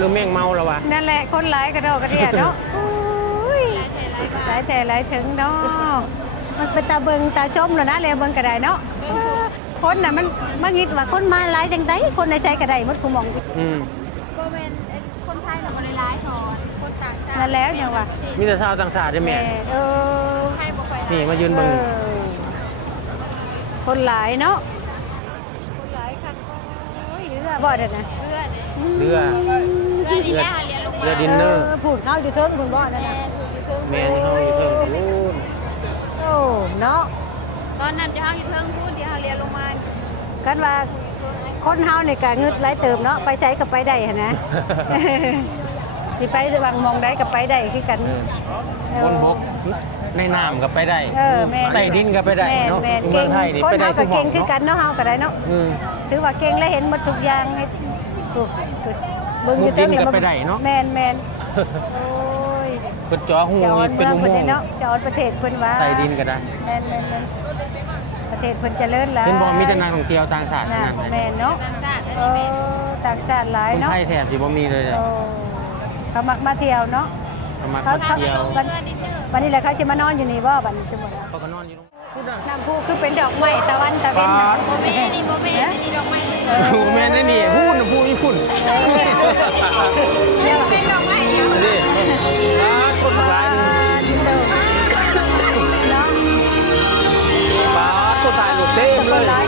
หรือแมงเมาแล้ววะนั่นแหละคนหลายกระโดดกระเดียดเนาะหลายแต่หลายถึงเนาะมันเป็นตาเบิงตาส้มแล้วนะเลยเบิงกระไดเนาะคนน่ะมันคิดว่าคนมาหลายจังไดคนในใช้กระไดมดกูมองก็เป็นคนไทยเราคนหลายๆถอนคนต่างชาตินั่นแล้วยังว่ามีแต่ชาวต่างชาติใช่ไหมไทยบ่ค่อยนี่มายืนเบิ่งคนหลายเนาะคนหลายค่ะโอ้ยเรือบ่เด้อนะเรือนี่แหละเรียนลงมาเรือดินเนอร์พูดเข้าอยู่เทิงคุณบ่นั่นน่ะแม่ที่เขาอยู่เทิงพูนโอ้เนาะตอนนั้นจะเฮาอยู่เทิงพูดที่เฮาเรียนลงมากันว่าคนเฮานี่ก็งึดหลายเติมเนาะไปใช้ก็ไปได้หั่นนะสิไปบางมองได้ก็ไปได้คือกันบนบกในน้ำก็ไปได้ใต้ดินก็ไปได้เนาะเมืองไทยนี่ไปได้ทุกหม้องเก่งคือกันเนาะเฮาก็ได้เนาะถือว่าเก่งและเห็นหมดทุกอย่างให้เบิ่งอยู่เทิงแล้วไปได้เนาะแม่นโอ้ยเพิ่นจ่อหูเป็นอุโมงค์เนาะจอดประเทศเพิ่นว่าใต้ดินก็ได้แม่นประเทศเพิ่นเจริญแล้วเห็นบ่มีแต่นักท่องเที่ยวต่างชาตินั่นแม่นเนาะต่างชาติหลายเนาะคนไทยแทบสิบ่มีเลยเขามักมาเที่ยวเนาะเขาเที่ยววันนี้แหละเขาจะมานอนอยู่นี่บ่บัดจะหมดแล้วเขาก็นอนอยู่น้ำพุคือเป็นดอกไม้ตะวันตะเวนโมเมนี่โมเมนี่ดอกไม้แม่นี่นี่พูดพูดอีฝุ่นเป็นดอกไม้เดียวนี่คนร้ายป้าคนตายหลุดเต้มเลย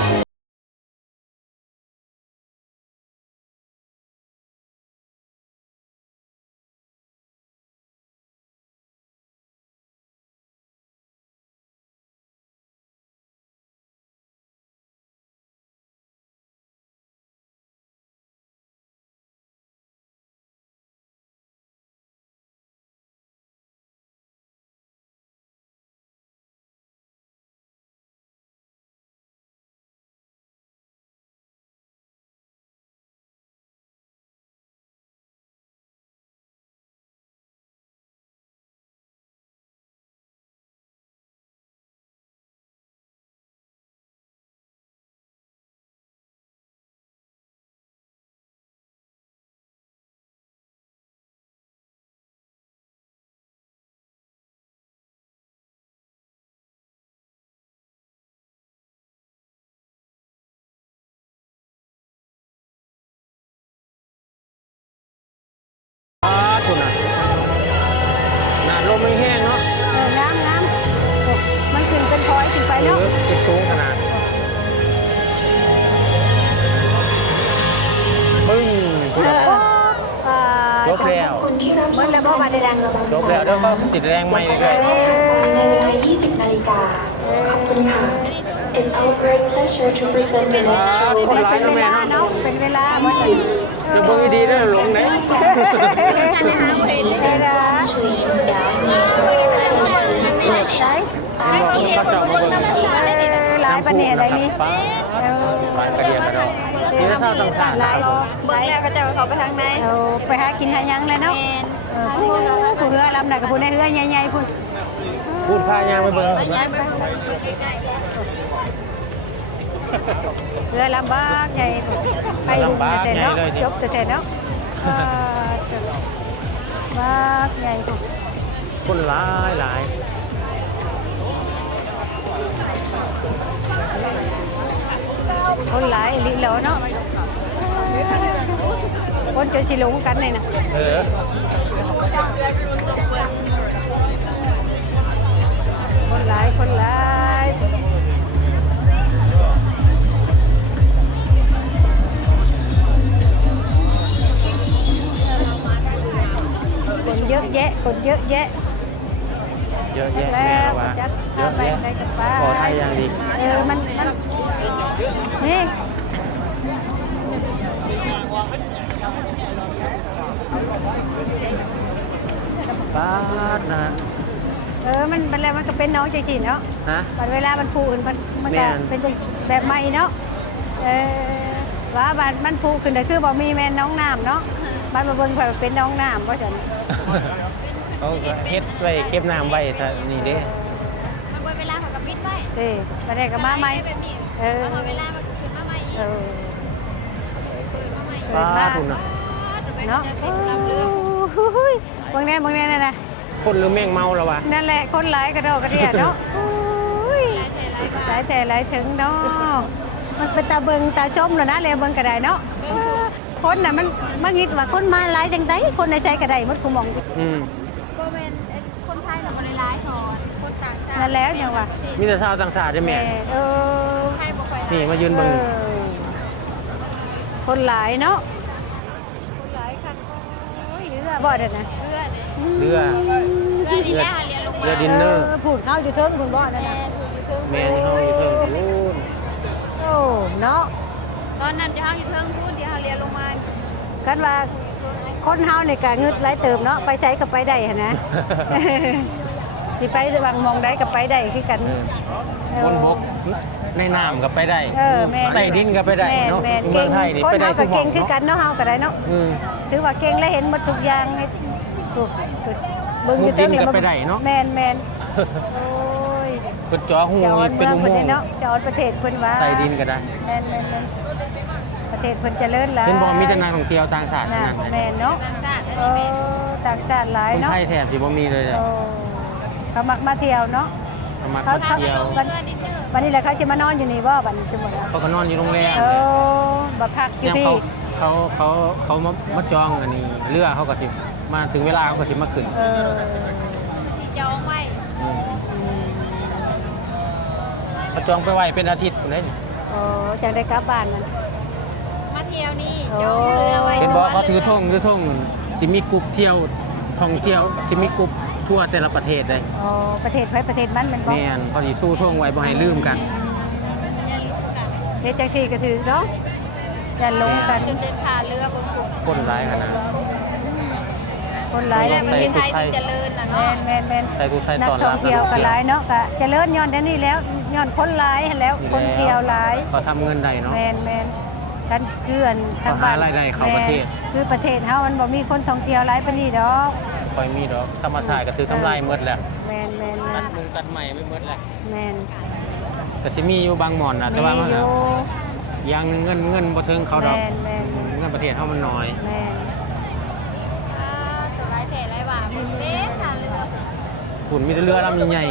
คุณน่ะน้ำลมไม่แห้งเนาะน้ำมันขึ้นเป็นพลอยขึ้นไปเนาะเป็นสูงขนาดปึ้งคุณจบแล้วมันแล้วก็มาได้ดังจบแล้วเดี๋ยวก็ติดแรงใหม่เลยในเวลา 20 นาฬิกาขอบคุณค่ะ It's our great pleasure to present the next show เป็นเวลาเนาะเป็นเวลาวันนี้จะเบิ่งดีๆได้หลงไหนการหาเพลงเวลาใช่หลายประเทศได้มีหลายประเทศเราที่เศร้าต่างๆหลายเบิ่งแล้วก็จะเขาไปทางไหนไปหากินหายังเลยเนาะผู้เรือลำไหนกับผู้ในเรือใหญ่ๆพุ่นพูดพายางไปเบิ่งเรือลำบากใหญ่ไปแต่เนาะจบแต่เนาะบากใหญ่คนหลายคนหลายลิ้นแล้วเนาะคนจะสิลงกันเลยนะคนหลายคนเยอะแยะแม่ว่าเยอะแยะขอไทยอย่างดีมันนี่ป้าดนะมันแล้วมันก็เป็นน้องใจสิเนาะบัดเวลามันผูขึ้นมันก็เป็นแบบใหม่เนาะว่าบัดมันผูขึ้นแต่คือบอกมีแม่น้องน้ำเนาะบัดมาเบิ่งแบบเป็นน้องน้ำเพราะฉะนั้นเขาเฮ็ดไว้เก็บน้ำไว้ถ้านี่เด้มันเวลาเขากับปิดไว้ประเด็กก็มาใหม่เวลามันขึ้นมาใหม่ป้าดคุณนะ เนาะ จะติดลำเรื่อง โอ้ยบางแน่นะ คนหรือแม่งเมาแล้ววะ นั่นแหละคนหลายกระโดดกระเดียดเนาะโอ้ย หลายแต่หลายบาทหลายถึงเนาะมันเป็นตาเบิงตาส้มแล้วนะเลยเบิงกระไดเนาะ เบิ่งถูก คนน่ะมันมาคิดว่าคนมาหลายจังไดคนในใช้กระไดมันกูมอง อืม ก็เป็นคนไทยน่ะบ่ได้หลายทอดคนต่างชาติ นั่นแล้วยังว่า มีแต่ชาวต่างชาติใช่ไหม เออ ไทยบ่ค่อยหลาย นี่มายืนเบิ่ง คนหลายเนาะคนหลายคันโอ้ยเรือบ่เด้อนะ เรือเด้ เรือ เรือนี่แหละหาเรียนลงมา เรือดินเนอร์ พูดเข้าอยู่เทิงคุณบ่นั่น แม่ น่ะ ถูกอยู่เทิง แม่นี่เขาอยู่เทิงโอ้ โอ้เนาะ ตอนนั้นจะเฮาอยู่เทิงพูดเดี๋ยวเฮาเรียนลงมา กันว่าคนเฮานี่ก็งึดหลายเติมเนาะไปไสก็ไปได้หั่นนะ สิไปบางมองได้ก็ไปได้คือกัน บนบกในน้ำก็ไปได้ แม่น ใต้ดินก็ไปได้เนาะ แม่น เมืองไทยนี่ คน ไปได้ เฮา ทุ ก็ กหม้ เก่ อง ง คือ เนาะ กันเนาะเฮาก็ได้เนาะ อืม ถือว่าเก่งและเห็นหมดทุกอย่างให้ถูกเบิ่งอยู่เทิง มุดดินก็ไปได้เนาะ แม่นโอ้ย เป็นจอหู จะออน เป็น เมือง อุ เพิ่น โมงค์ เนาะจะออนประเทศเพิ่นว่า ใต้ดินก็ได้ แม่นประเทศเพิ่นเจริญหลาย เป็นบ่มีแต่นักท่องเที่ยวต่างชาติ น่ะ นั่น แม่นเนาะ ต่างชาติ เอ อันนี้แม่ อต่างชาติหลาย คน เนาะ ไทยแทบสิบ่มีเลย โอ้เขามักมาเที่ยวเนาะ เอามา เขา เที่ยว เรือดินเนอร์ วันนี้แหละเขาสิมานอนอยู่นี่บ่บัดนี้จังหวัด เขาก็นอนอยู่โรงแรม เออบ่พักอยู่ เนี่ย ที่ เขามาจองอันนี้เรือเขาก็สิมาถึงเวลาเขาก็สิมาขึ้น เออ ที่จองไว้ อืมเขาจองไปไว้เป็นอาทิตย์พุ่นเลยนี่ โอ้จังได้กลับบ้านมัน มาเที่ยวนี่ โอ้ จองเรือไว้ เห็นบอกเขาถือธงสิมีกรุ๊ปเที่ยวท่องเที่ยวสิมีกรุ๊ปทั่วแต่ละประเทศเลย อ๋อประเทศไผประเทศมันบ่ แม่นเขาสิสู้ธงไว้บ่ให้ลืมกัน อย่าลุกกัน เฮ็ดจังที่ก็ถือเนาะอย่าลงกัน จนเดินขาเรือเบิ่งถูก คนร้ายขนาด คนหลาย นี่แหละประเทศไทย ใส่ ที่ ชุดไทย เจริญน่ะ แม่ เนาะ นแม่นแม่น ใส่ทุกไทย นัก ตอน ท่ รั อบ งเที่ยวก็หลายเนาะก็เจริญย้อนเดี๋ยวนี้แล้วย้อนคนหลายหั้นแล้วคนเที่ยวหลาย เขาทำเงินได้เนาะ แม่นกันคืออันทางบ้าน เขาหารายได้เข้าประเทศ แม่นคือประเทศเฮามันบ่มีคนท่องเที่ยวหลายปานนี้ดอก ค่อยมีดอกธรรมชาติก็ถือทำลายหมดแล้ว แม่น ตัดมุงตัดใหม่ไม่หมดแล้ว แม่น แต่สิมีอยู่บางหม่อนน่ะแต่ว่ามัน มี ก็ อยู่ อย่างหนึงเงินบ่ถึงเขาดอก แม่น เงินประเทศเฮามันน้อย แม่น ตัวหลายแสนหลายบาทมึงเด้ขาเรือ หุ่นมีแต่เรือลำใหญ่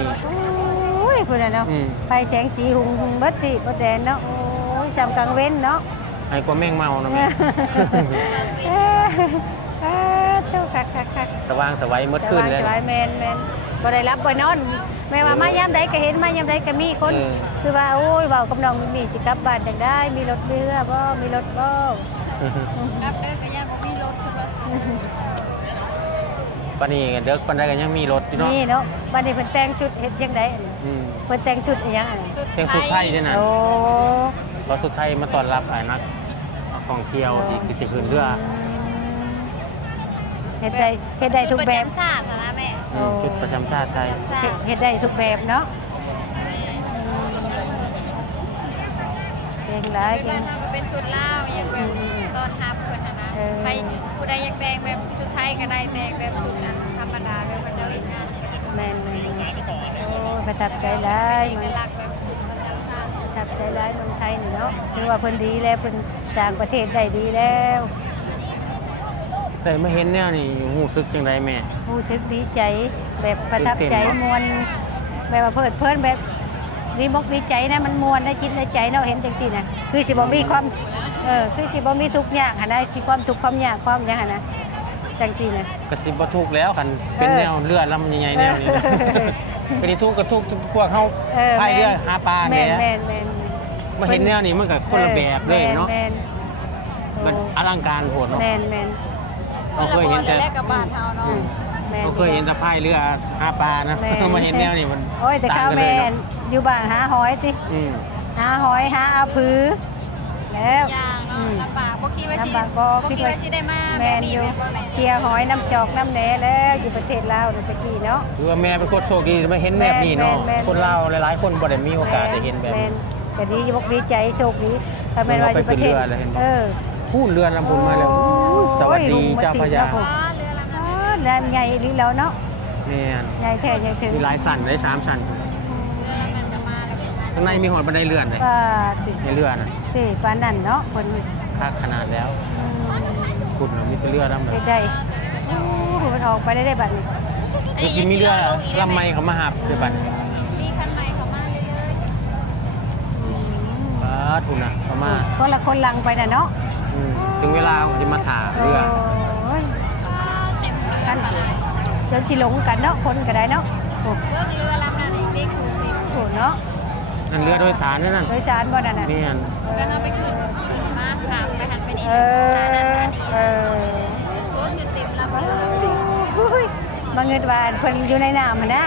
โอ้ยพุ่นน่ะเนาะ อืม ไปแสงสีหุงเบิดที่บ่แดนเนาะโอ้ยสำกลางเว้นเนาะ ๆไอ้กว่าแมงเมานะแม่ เจ้าคัก สว่างสวัยหมดขึ้นเลย สบายแม่นบ่ได้รับบ่นอนแม่ว่ามายามใดก็เห็นมายามใดก็มีคน คือว่าโอ้ยเว้ากับน้องมีสิกลับบ้านจังได้มีรถมีเรือบ่มีรถบ่ รับเด้อก็ย่านบ่มีรถขึ้นรถ ปานนี้เด็กปานใดก็ยังมีรถอยู่เนาะ นี่เนาะบัดนี้เพิ่นแต่งชุดเฮ็ดจังได๋ อืม เพิ่นแต่งชุดอีหยังอันนี้ เพลงสุดไทยด้วยนะ โอ้ รถสุดไทยมาต้อนรับไอ้นักท่องเที่ยวที่สิขึ้นเรือ เฮ็ดได้ทุกแบบ ชาตินะแม่ จุดประจำชาติไทย เฮ็ดได้ทุกแบบเนาะเก่งหลาย ไป เก่ บ้าน ง เฮาก็เป็นชุดลาวอย่างแบบตอนรับเพิ่นหั่นนะ เออ ใครผู้ใดอยากแต่งแบบชุดไทยก็ได้แต่งแบบชุดอันธรรมดาแบบพระเจ้าอีกงาน แม่นโอ้ประทับใจหลาย เอ มัน กลักษณ์แบบชุดประจำชาติ ประทับใจหลายเมืองไทยนี่เนาะถือว่าเพิ่นดีแล้วเพิ่นสร้างประเทศได้ดีแล้ว แต่มาเห็นแนวนี่รู้สึกจังไดแม่ รู้สึกดีใจแบบประทับใจ ตื่นเต้นเนอะ มวลแบบว่าเพิ่นแบบดีมกดีใจนะมันมวลได้จิตได้ใจเนาะเห็นจังซี่นะคือสิบ่มีความคือสิบ่มีทุกข์ยากหั่นนะสิความทุกข์ความยากความหยังหั่นนะจังซี่นะ กระสิบบ่ทุกข์แล้วคันเป็นแนวเรือลำใหญ่ๆแนวนี้นะเป็นทุกข์ก็ทุกข์พวกเฮาพายเรือหาปลา แม่ เนี่ย นแม่นแม่น มาเห็นแนวนี้มันก็คนละแบบเลยเนาะ แม่น มันอลังการโหดเนาะ แม่นแม่น เราเคยเห็นแต่ แรกกับบ้านเฮาเนาะ แม่น เราเคยเห็นแต่พายเรือหาปลานะ แม่ มาเห็นแนวนี้มัน โอ้ยแต่ ต่าง ข้าว กันเล แม่ ย น เนาะ อยู่บ้านหาหอยติ อืม หาหอยหาเอาผือแล้ว อย่างเนาะลำบากบ่คิดว่าสิ ลำบากบ่ คิดว่าสิได้มาแบ แม่ บ น นี้ อยู่ แม่นบ่แม่น เคลียร์หอยน้ำจอกน้ำแหนแล้วอยู่ประเทศลาวนั่นตะกี้เนาะ คือว่าแม่เป็นคนโชคดีมาเห็นแบบนี้เนาะ แม่น คนลาวหลายๆคนบ่ได้มีโอกาสได้เห็นแบบ แม่ นี้ นก็ดียกดีใจโชคดีถ้าแม่นว่าอยู่ประเทศ เราไปขึ้นเรือแล้วเห็นบ่ อ พูดเรือลำพูนมาแล้ว โอ้ย สวัสดีเจ้าพระยา โอ้ อ๋อเรือลำ อ๋อแล้วใหญ่ลีแล้วเนาะ แม่น ใหญ่แท้ใหญ่ถึง มีหลายสั่นได้3สั่น มันจะมาแล้ว ข้างในมีหอดบันไดเลื่อนเลย ป้าติ ในเรือน่ะ ติปานนั่นเนาะเพิ่น ค่าขนาดแล้ว อืม คุณมีแต่เรือดำเลย ได้โอ้มันออกไปได้บัดนี้ ก็สิมีเรือลำไม้เขามาหาบด้วยบัด มีคันใหม่เข้ามาเรื่อย ทุนนะเขามา คนละคนลังไปน่ะเนาะ ถึงเวลาผมจะมาถ่าเรือ โอ้ย ๆเต็มเรือขนาด จนสิหลงกันเนาะคนก็ได้เนาะโอ้ เบิ่งเรือลำนั้นเด็กคูนี่ โหเนาะ นั่นเรือโดยสารนั่น โดยสารบ่นั่นน่ะ นี่น ก็เอาไปขึ้นมาขามไปหันไปนี่ เอ ทางนั้น อ อันนี้ เออ โอ้จุดเต็มลำเลย โอ้ยบางเงินว่าเพิ่นอยู่ในน้ำหั่นนะ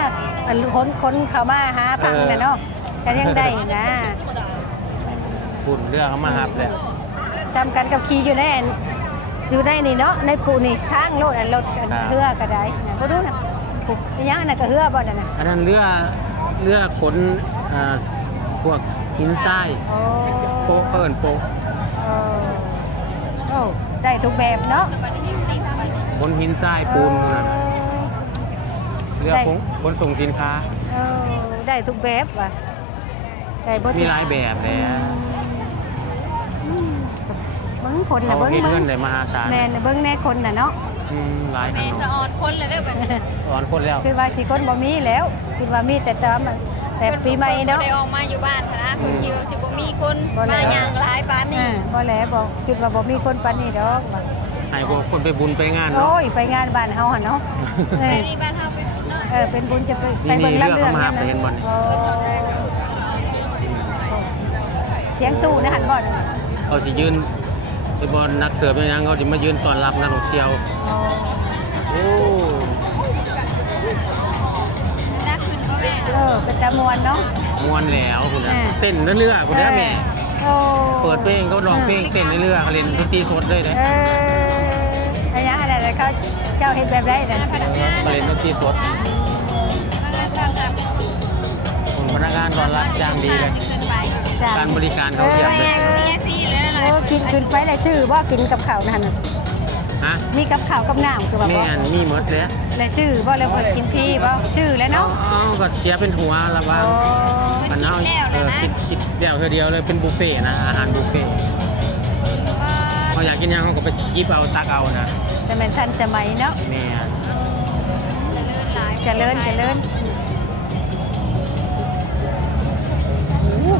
อันคนเข้ามาหาพังน่ะเนาะก็ยังได้นะ คุณเรือเขามาหาบเลย ซ้ำกันกับขี่อยู่ในอันอยู่ในนี่เนาะในปูนี่ทางรถอันรถอันเรือก็ได้นะบ่รู้น่ะปุ๊บอีหยังอันน่ะก็เรือบ่นั่นน่ะ อันนั้นเรือขนพวกหินทราย โอ้ โป๊ะเปิ่นโป๊ะ โอ้ได้ทุกแบบเนาะ บัดนี้ติดบัดนี้ ขนหินทรายปูนนั่นน่ะเรือขนส่งสินค้า ได้ทุกแบบว่ะได้บ่ มีหลายแบบแหละ เบิ่งคนน่ะ เขา เบิ่ง เห็น เบิ่ เงิ ง นได้มหาศาล แม่นน่ะเบิ่งแน่คนน่ะเนาะ หลาย แม่ ขน สะออดคนแล้วเด้อบัดนี้ สอนคนแล้ว คือว่าสิคนบ่มีแล้วคือว่ามีแต่ตามแต่ปีใหม่เนาะ ได้ออกมาอยู่บ้านนะเพิ่นคิดว่าสิบ่มีคน บ่แล้ว มาย่างหลายปานนี้ บ่แล้วบอกคิดว่าบ่มีคนปานนี้ดอกว่า ให้คนไปบุญไปงานเนาะ โอ้ยไปงานบ้านเฮาหั่นเนาะเอ ไป อ นี่บ้านเฮาไปพุ่นเนาะ เป็นบุญจะไป นี่ เบิ่ง นี่ ลำ เรือ เรื่อง เข้ามา นั่น ไปเห็นบ่ นะ นี่ โอ้เสียงตู้นะหันบ่อน เขาสิยืนไปบอลนักเสิร์ฟยังเขาจะมายืนต้อนรับนักท่องเที่ยวโอ้ น่าขึ้นบ่แม่ เป็นตะมวนเนาะ มวนแล้วคุณนะ อ่า เต้นเรือคุณนะแม่ โอ้ เปิดเพลงเขาร้องเพลงเต้นเรือเขาเล่นดนตรีสดเลยนะ อะไรอย่างอะไรเขาเจ้าเห็นแบบไรนะ เขาเล่นดนตรีสด มันก็ตามตาม พนักงานต้อนรับอย่างดีเลย ขึ้นไป การบริการเขาเยี่ยมเลย VIP เลยอะไร โอ้กินขึ้นไปเลยซื้อว่ากินกับข้าวนั่น ฮะ มีกับข้าวกับน้ำคือแบบ แม่ ว่าน มีหมดเลย เลยซื้อว่าเลยกินพี่ว่าซื้อแล้วเนาะ เอาก็เสียเป็นหัวละว่า โอ้ มันเอาคิดเดียวเดียวเลยเป็นบุฟเฟ่นะอาหารบุฟเฟ่เขาอยากกินยังเขาก็ไปยิบเอาตักเอานะ แต่เป็นทันสมัยเนาะ แม่ จะเลื่อนหลาย เจริญเจริญ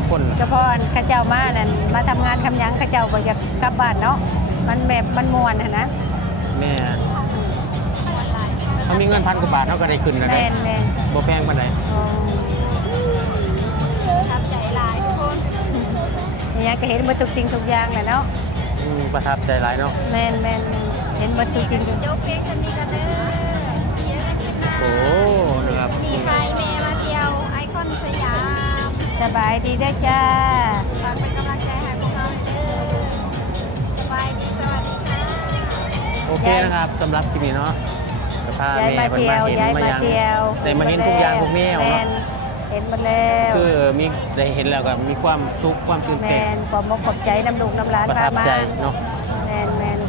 คน กระพรข้าเจ้ามานั่นมาทำงานทำหยังข้าเจ้าก็อยากกลับบ้านเนาะมันแบบมันมวนนะ แม่เขามีเงิน1,000 กว่าบาทเขาก็ได้ขึ้นนะ แม ได้ นแมน บ่แพงปานใด ทับใจหลายทุกคน เนี่ยก็เห็นหมาทุกสิ่งทุกอย่างแหละเนาะ ประทับใจหลายเนาะ แมนแมนเห็นหมาทุกสิ่งทุก โจ๊กเค้กคนนี้กันเด้อเยอะขึ้นนะ โอ้นะครับ ดีใครแม่มาเที่ยวไอคอนสยาม สบายดีได้อจ้า ฝากเป็นกำลังใจให้พวกเราเด้อสบายดีสวัสดีค่ะ โอเคนะครับสำหรับคลิปนี้เนาะจะพา ย้าย แม่ มา เพิ่น เที่ยว มาเห็น ย้าย มา มา ยัง เที่ยว ได้มาเห็นทุกอย่างทุกแนว แม เนาะ นเห็นหมดแล้ว คือมีได้เห็นแล้วก็มีความสุขความตื่น แม เต้น นความมกขอบใจน้ำลูกน้ำหลาน ประ พา ทับ มา ใจเนาะ แมนแมน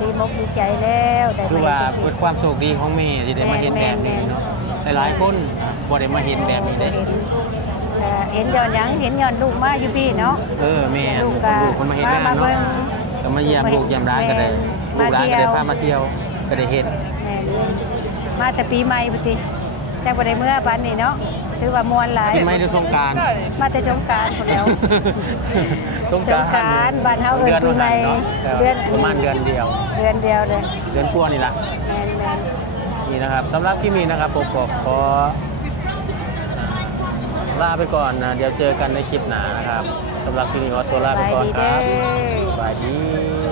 ดีมกดีใจแล้วได้ คือ มา ว่า เห็นจริ เป็ ง นความโชคดีของแม่ที่ได้มาเห็นแบบนี้เนาะหลายๆคนบ่ได้มาเห็นแบบนี้ ๆ ได้ เห็นย้อนหยังเห็นย้อนลูกมาอยู่พี่เนาะ แม่ ลู ลู ก ก ก็ คนมาเห็นงาน มา เนาะ เบิ่ง ก็มาเยี่ยมลูกเยี่ยมร้านก็ได้ แม่ ลูกร้านก็ได้ มาเที่ยว พามาเที่ยวก็ได้เห็น แม่นมาแต่ปีใหม่พุติแต่บ่ได้เมื่อปานนี้เนาะถือว่ามวนหลาย ปีใหม่หรือสงกรานต์ มาแต่สงกรานต์พุ่นแล้ว สงกราน สงกรานต์บ้านเฮาเอิ้น ดื ปีใหม่ เนาะ เดือน ประมาณเดือนเดียว เดือนเดียวเลย เดือนกว่านี่ล่ะ แม่น นี่นะครับสำหรับที่นี้นะครับผมก็ขอลาไปก่อนนะเดี๋ยวเจอกันในคลิปหน้านะครับสำหรับที่นี้ขอตัวลาไปก่อนครับสวัสดี